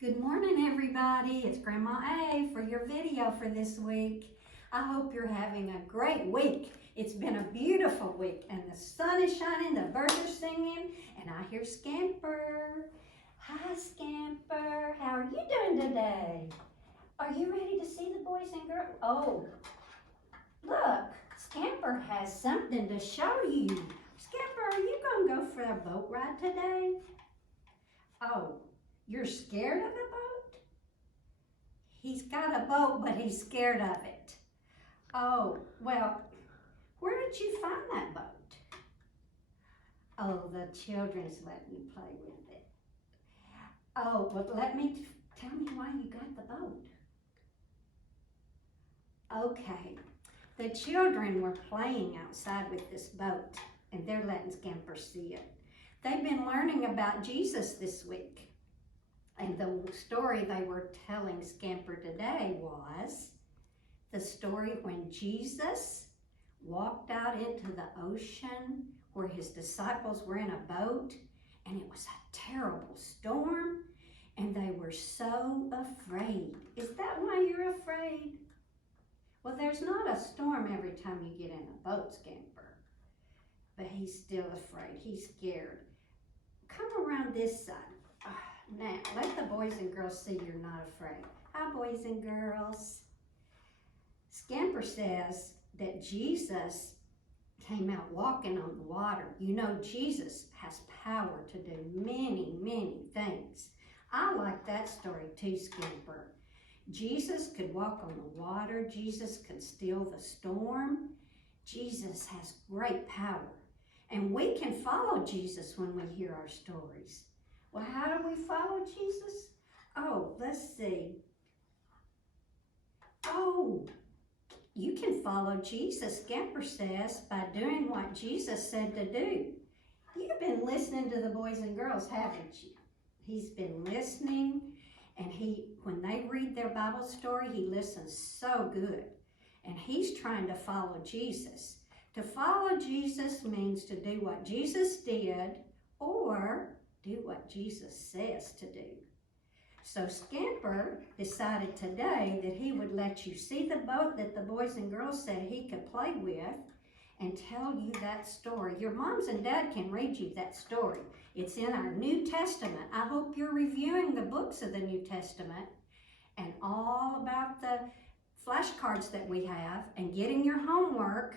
Good morning, everybody. It's Grandma A for your video for this week. I hope you're having a great week. It's been a beautiful week, and the sun is shining, the birds are singing, and I hear Scamper. Hi, Scamper. How are you doing today? Are you ready to see the boys and girls? Oh, look, Scamper has something to show you. Scamper, are you going to go for a boat ride today? Oh. You're scared of a boat? He's got a boat, but he's scared of it. Oh, well, where did you find that boat? Oh, the children's letting you play with it. Oh, well, tell me why you got the boat. Okay, the children were playing outside with this boat, and they're letting Scamper see it. They've been learning about Jesus this week. And the story they were telling Scamper today was the story when Jesus walked out into the ocean where his disciples were in a boat, and it was a terrible storm, and they were so afraid. Is that why you're afraid? Well, there's not a storm every time you get in a boat, Scamper, but he's still afraid. He's scared. Come around this side. Now, let the boys and girls see you're not afraid. Hi, boys and girls. Scamper says that Jesus came out walking on the water. You know, Jesus has power to do many, many things. I like that story too, Scamper. Jesus could walk on the water. Jesus could still the storm. Jesus has great power. And we can follow Jesus when we hear our stories. Well, how do we follow Jesus? Oh, let's see. Oh, you can follow Jesus, Scamper says, by doing what Jesus said to do. You've been listening to the boys and girls, haven't you? He's been listening, and when they read their Bible story, he listens so good. And he's trying to follow Jesus. To follow Jesus means to do what Jesus did or do what Jesus says to do. So Scamper decided today that he would let you see the boat that the boys and girls said he could play with and tell you that story. Your moms and dad can read you that story. It's in our New Testament. I hope you're reviewing the books of the New Testament and all about the flashcards that we have and getting your homework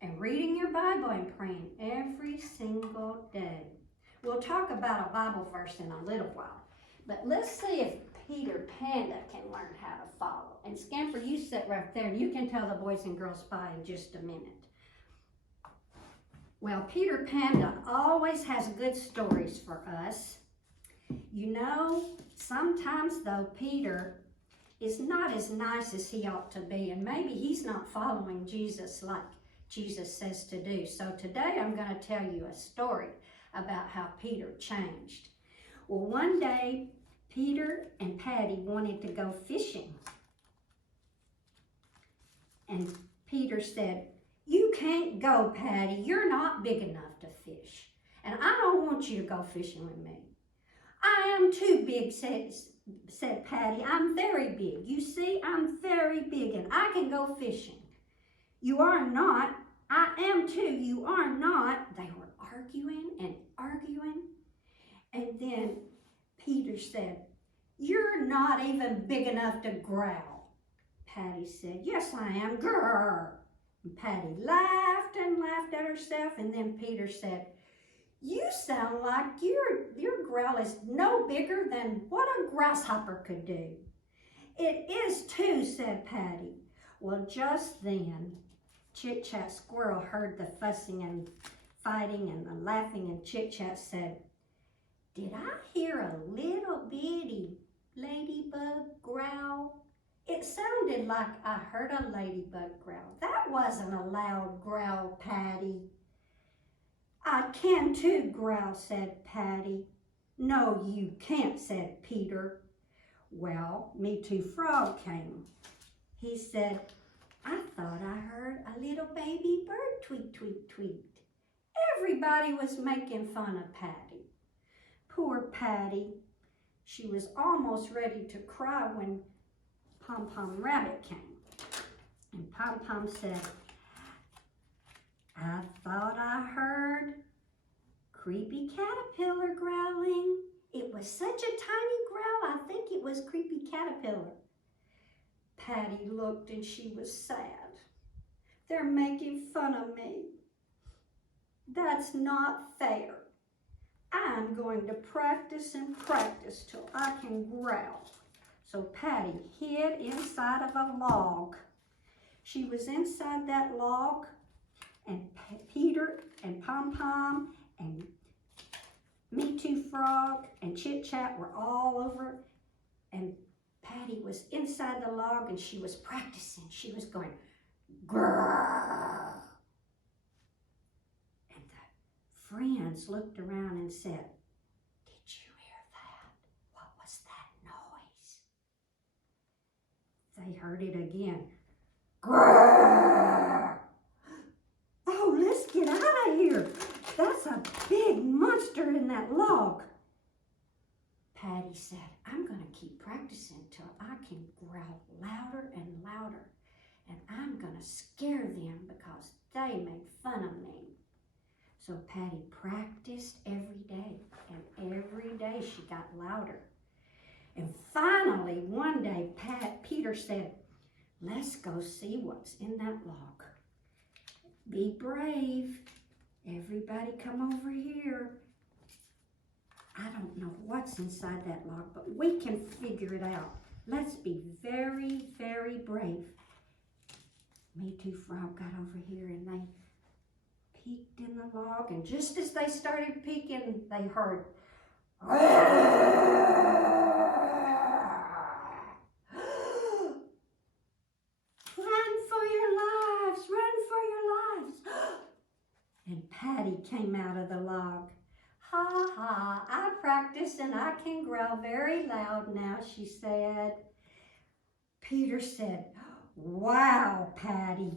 and reading your Bible and praying every single day. We'll talk about a Bible verse in a little while, but let's see if Peter Panda can learn how to follow. And Scamper, you sit right there and you can tell the boys and girls bye in just a minute. Well, Peter Panda always has good stories for us. You know, sometimes though, Peter is not as nice as he ought to be, and maybe he's not following Jesus like Jesus says to do. So today I'm going to tell you a story about how Peter changed. Well, one day, Peter and Patty wanted to go fishing. And Peter said, "You can't go, Patty. You're not big enough to fish. And I don't want you to go fishing with me." "I am too big," said Patty. "I'm very big. You see, I'm very big and I can go fishing." "You are not." "I am too. You are not." They were arguing and arguing. And then Peter said, "You're not even big enough to growl." Patty said, "Yes, I am. Grrr." And Patty laughed and laughed at herself. And then Peter said, "You sound like your growl is no bigger than what a grasshopper could do." "It is too," said Patty. Well, just then, Chit Chat Squirrel heard the fussing and fighting and the laughing, and Chit Chat said, "Did I hear a little bitty ladybug growl? It sounded like I heard a ladybug growl. That wasn't a loud growl, Patty." "I can too growl," said Patty. "No, you can't," said Peter. Well, Me Too Frog came. He said, "I thought I heard a little baby bird tweet, tweet, tweet." Everybody was making fun of Patty. Poor Patty. She was almost ready to cry when Pom Pom Rabbit came. And Pom Pom said, I thought I heard Creepy Caterpillar growling. It was such a tiny growl, I think it was Creepy Caterpillar. Patty looked and she was sad. They're making fun of me. That's not fair. I'm going to practice and practice till I can growl. So Patty hid inside of a log. She was inside that log, and Peter and Pom Pom and Me Too Frog and Chit Chat were all over, and Patty was inside the log and she was practicing. She was going, grrr. And the friends looked around and said, did you hear that? What was that noise? They heard it again. Grrr. Oh, let's get out of here. That's a big monster in that log. Patty said, I'm going to keep practicing till I can growl louder and louder. And I'm going to scare them because they made fun of me. So Patty practiced every day. And every day she got louder. And finally, one day, Peter said, let's go see what's in that log. Be brave. Everybody come over here. I don't know what's inside that log, but we can figure it out. Let's be very, very brave. Me Too Frog got over here and they peeked in the log, and just as they started peeking, they heard, run for your lives, run for your lives. And Patty came out of the log. Ha ha, I practiced and I can growl very loud now, she said. Peter said, wow, Patty,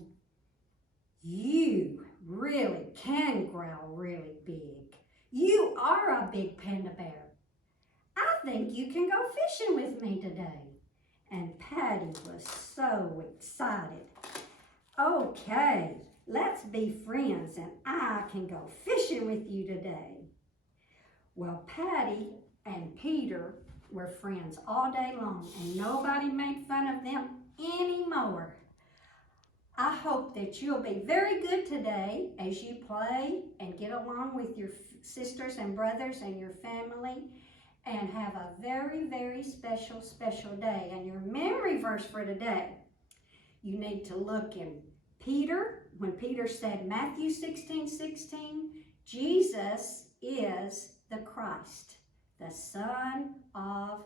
you really can growl really big. You are a big panda bear. I think you can go fishing with me today. And Patty was so excited. Okay, let's be friends and I can go fishing with you today. Well, Patty and Peter were friends all day long and nobody made fun of them anymore. I hope that you'll be very good today as you play and get along with your sisters and brothers and your family and have a very, very special, special day. And your memory verse for today, you need to look in Peter, when Peter said Matthew 16:16, Jesus is the Christ, the Son of